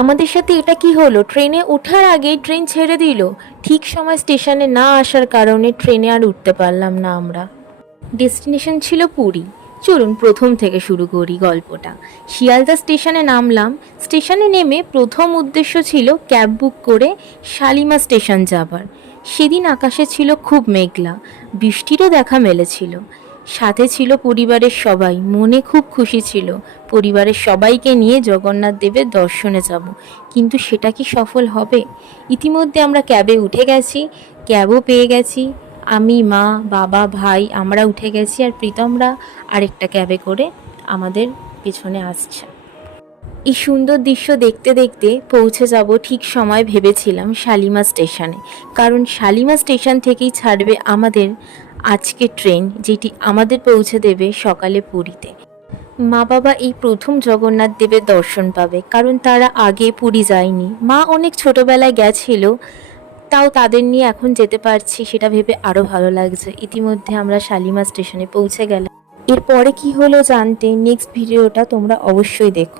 আমাদের সাথে এটা কি হলো, ট্রেনে ওঠার আগেই ট্রেন ছেড়ে দিল। ঠিক সময় স্টেশনে না আসার কারণে ট্রেনে আর উঠতে পারলাম না আমরা। ডেস্টিনেশন ছিল পুরী। চলুন প্রথম থেকে শুরু করি গল্পটা। শিয়ালদা স্টেশনে নামলাম। স্টেশনে নেমে প্রথম উদ্দেশ্য ছিল ক্যাব বুক করে শালিমা স্টেশন যাবার। সেদিন আকাশে ছিল খুব মেঘলা, বৃষ্টিরও দেখা মেলেছিল। সাথে ছিল পরিবারের সবাই, মনে খুব খুশি ছিল পরিবারের সবাইকে নিয়ে জগন্নাথ দেবের দর্শনে যাব। কিন্তু সেটা কি সফল হবে? ইতিমধ্যে আমরা ক্যাবে উঠে গেছি, ক্যাবও পেয়ে গেছি। আমি, মা, বাবা, ভাই আমরা উঠে গেছি, আর প্রীতমরা আরেকটা ক্যাবে করে আমাদের পেছনে আসছে। এই সুন্দর দৃশ্য দেখতে দেখতে পৌঁছে যাব ঠিক সময় ভেবেছিলাম শালিমা স্টেশনে, কারণ শালিমা স্টেশন থেকেই ছাড়বে আমাদের আজকে ট্রেন, যেটি আমাদের পৌঁছে দেবে সকালে পুরীতে। মা বাবা এই প্রথম জগন্নাথ দেবের দর্শন পাবে, কারণ তারা আগে পুরী যায়নি। মা অনেক ছোটবেলায় গেছিল, তাও তাদের নিয়ে এখন যেতে পারছি, সেটা ভেবে আরও ভালো লাগছে। ইতিমধ্যে আমরা শালিমা স্টেশনে পৌঁছে গেলাম। এরপরে কি হলো জানতে নেক্সট ভিডিওটা তোমরা অবশ্যই দেখো।